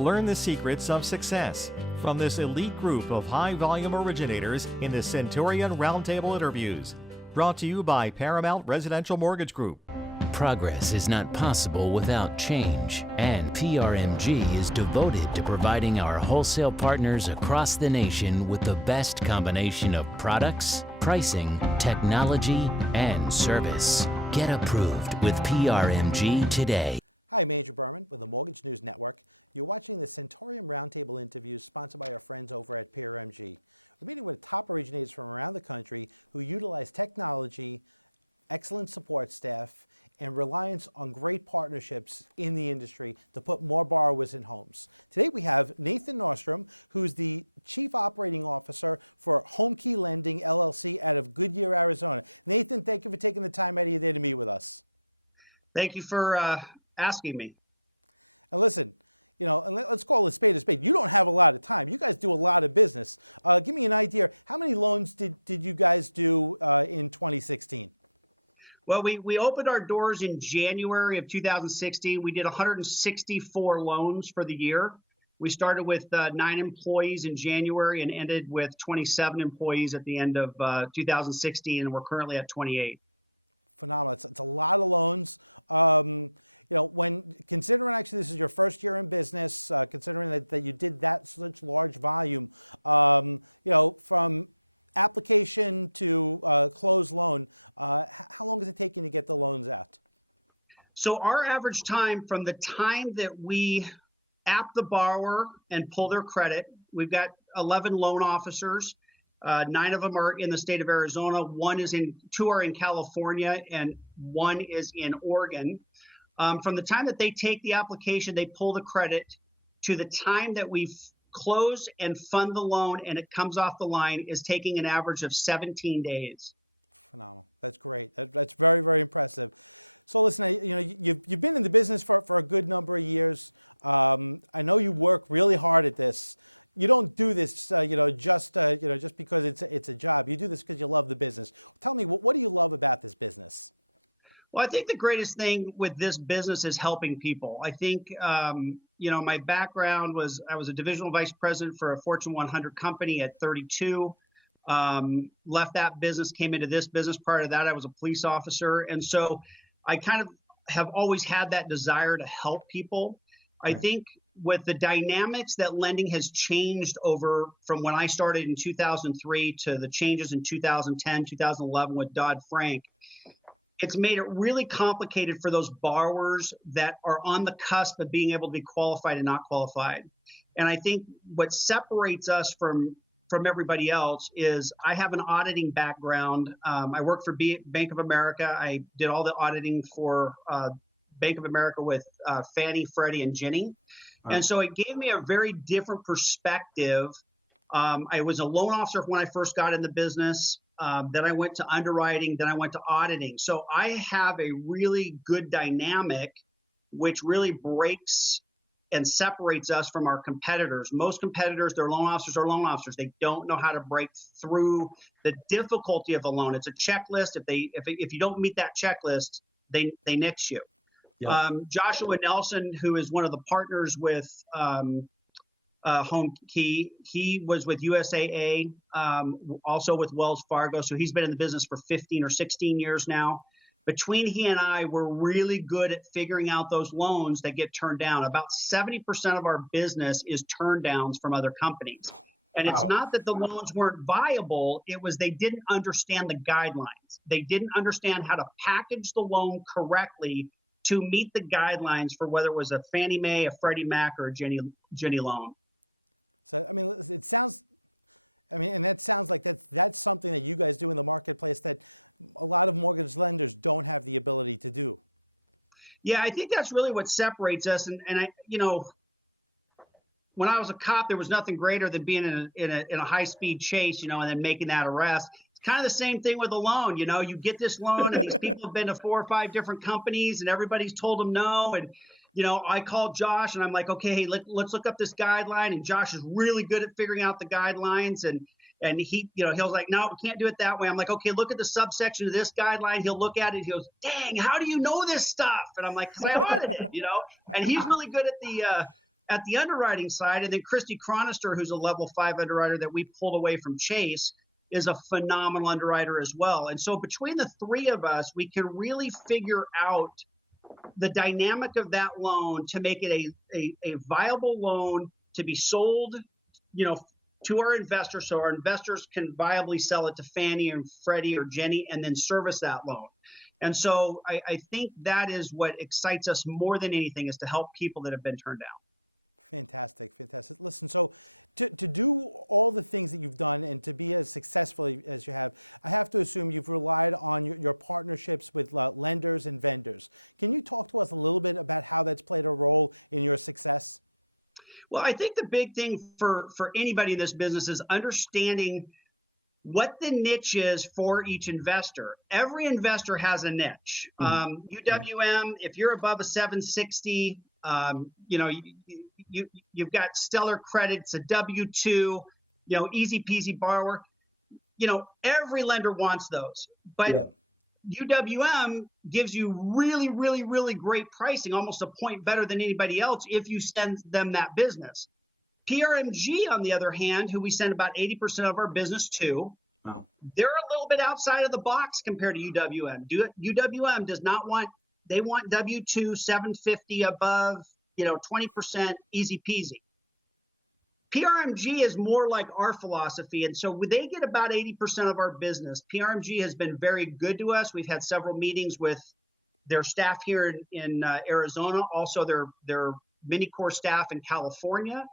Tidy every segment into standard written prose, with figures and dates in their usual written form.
Learn the secrets of success from this elite group of high-volume originators in the Centurion Roundtable interviews. Brought to you by Paramount Residential Mortgage Group. Progress is not possible without change, and PRMG is devoted to providing our wholesale partners across the nation with the best combination of products, pricing, technology, and service. Get approved with PRMG today. Thank you for asking me. Well, we opened our doors in January of 2016. We did 164 loans for the year. We started with 9 employees in January and ended with 27 employees at the end of 2016, and we're currently at 28. So our average time from the time that we app the borrower and pull their credit, we've got 11 loan officers. 9 of them are in the state of Arizona. 2 are in California, and 1 is in Oregon. From the time that they take the application, they pull the credit, to the time that we close and fund the loan and it comes off the line is taking an average of 17 days. Well, I think the greatest thing with this business is helping people. I think, my background was I was a divisional vice president for a Fortune 100 company at 32. Left that business, came into this business. Prior to that, I was a police officer. And so I kind of have always had that desire to help people. I think with the dynamics that lending has changed over from when I started in 2003 to the changes in 2010, 2011 with Dodd-Frank, it's made it really complicated for those borrowers that are on the cusp of being able to be qualified and not qualified. And I think what separates us from everybody else is I have an auditing background. I worked for Bank of America. I did all the auditing for Bank of America with Fannie, Freddie, and Ginnie. Wow. And so it gave me a very different perspective. I was a loan officer when I first got in the business. Then I went to underwriting, then I went to auditing. So I have a really good dynamic, which really breaks and separates us from our competitors. Most competitors, their loan officers are loan officers. They don't know how to break through the difficulty of a loan. It's a checklist. If you don't meet that checklist, they nix you. Yep. Joshua Nelson, who is one of the partners with Home Key, he was with USAA, also with Wells Fargo. So he's been in the business for 15 or 16 years now. Between he and I, we're really good at figuring out those loans that get turned down. About 70% of our business is turn downs from other companies. And it's not that the loans weren't viable. It was they didn't understand the guidelines. They didn't understand how to package the loan correctly to meet the guidelines for whether it was a Fannie Mae, a Freddie Mac, or a Ginnie loan. Yeah, I think that's really what separates us. And I, when I was a cop, there was nothing greater than being in a high-speed chase, and then making that arrest. It's kind of the same thing with a loan. You get this loan, and these people have been to 4 or 5 different companies, and everybody's told them no. And I called Josh, and I'm like, okay, hey, let's look up this guideline. And Josh is really good at figuring out the guidelines, and he, he was like, no, we can't do it that way. I'm like, okay, look at the subsection of this guideline. He'll look at it. He goes, dang, how do you know this stuff? And I'm like, because I audited, and he's really good at the underwriting side, and then Christy Chronister, who's a level 5 underwriter that we pulled away from Chase, is a phenomenal underwriter as well. And so between the three of us, we can really figure out the dynamic of that loan to make it a viable loan to be sold, to our investors, so our investors can viably sell it to Fannie and Freddie or Jenny and then service that loan. And so I think that is what excites us more than anything, is to help people that have been turned down. Well, I think the big thing for anybody in this business is understanding what the niche is for each investor. Every investor has a niche. UWM, if you're above a 760, you've got stellar credits, a W-2, easy peasy borrower. Every lender wants those, but UWM gives you really, really, really great pricing, almost a point better than anybody else if you send them that business. PRMG, on the other hand, who we send about 80% of our business to, they're a little bit outside of the box compared to UWM. UWM does not want, they want W-2, 750 above, 20%, easy peasy. PRMG is more like our philosophy, and so they get about 80% of our business. PRMG has been very good to us. We've had several meetings with their staff here in Arizona, also their mini-core staff in California.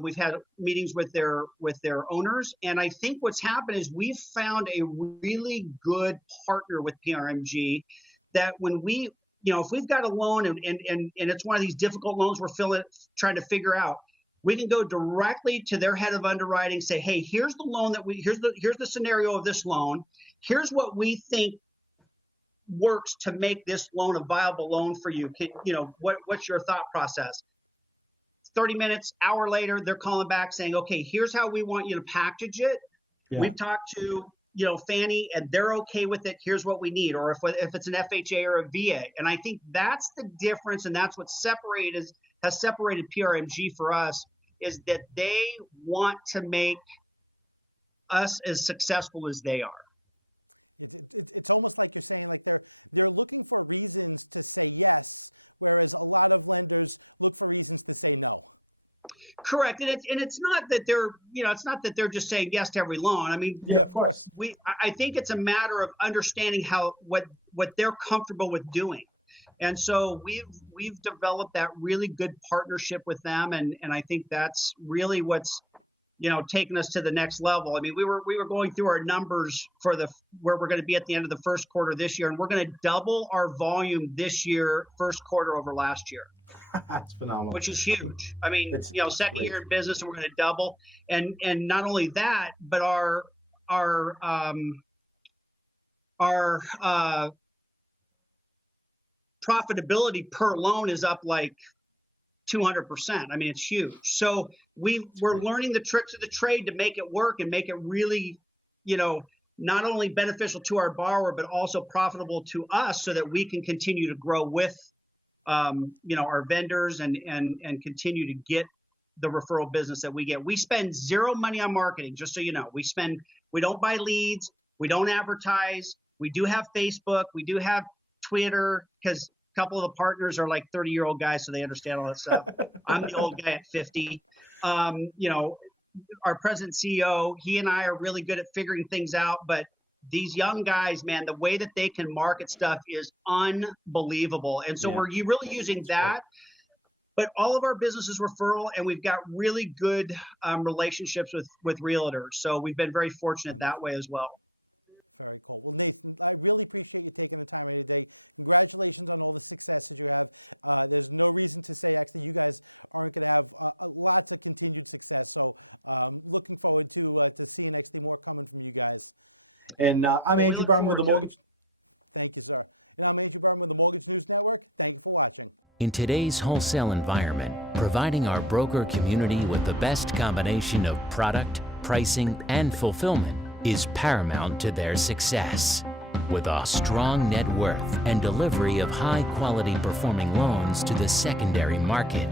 We've had meetings with their owners, and I think what's happened is we've found a really good partner with PRMG that when we, if we've got a loan and it's one of these difficult loans we're trying to figure out, we can go directly to their head of underwriting, say, hey, here's the loan here's the scenario of this loan. Here's what we think works to make this loan a viable loan for you. What's your thought process? 30 minutes, hour later, they're calling back saying, okay, here's how we want you to package it. Yeah. We've talked to, Fannie, and they're okay with it. Here's what we need. Or if it's an FHA or a VA. And I think that's the difference, and that's what has separated PRMG for us, is that they want to make us as successful as they are. Correct, and it's not that they're just saying yes to every loan. I mean, yeah, of course. I think it's a matter of understanding what they're comfortable with doing. And so we've developed that really good partnership with them, and I think that's really what's taken us to the next level. I mean, we were going through our numbers for where we're going to be at the end of the first quarter this year, and we're going to double our volume this year, first quarter over last year. That's phenomenal. Which is huge. I mean, second year in business, and we're going to double, and not only that, but our profitability per loan is up like 200%. I mean, it's huge. So we're learning the tricks of the trade to make it work and make it really, not only beneficial to our borrower, but also profitable to us, so that we can continue to grow with, our vendors and continue to get the referral business that we get. We spend zero money on marketing, just so you know. We don't buy leads. We don't advertise. We do have Facebook. We do have Twitter, because a couple of the partners are like 30-year-old guys, so they understand all that stuff. I'm the old guy at 50. Our president CEO, he and I are really good at figuring things out, but these young guys, man, the way that they can market stuff is unbelievable. And so we're really using that. But all of our business is referral, and we've got really good relationships with realtors. So we've been very fortunate that way as well. And I'm Andy Brown with the Mortgage. In today's wholesale environment, providing our broker community with the best combination of product, pricing, and fulfillment is paramount to their success. With a strong net worth and delivery of high-quality performing loans to the secondary market,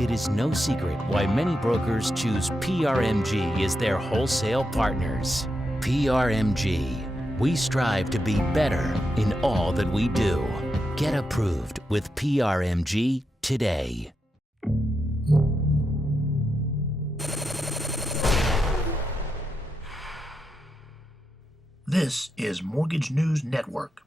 It is no secret why many brokers choose PRMG as their wholesale partners. PRMG. We strive to be better in all that we do. Get approved with PRMG today. This is Mortgage News Network.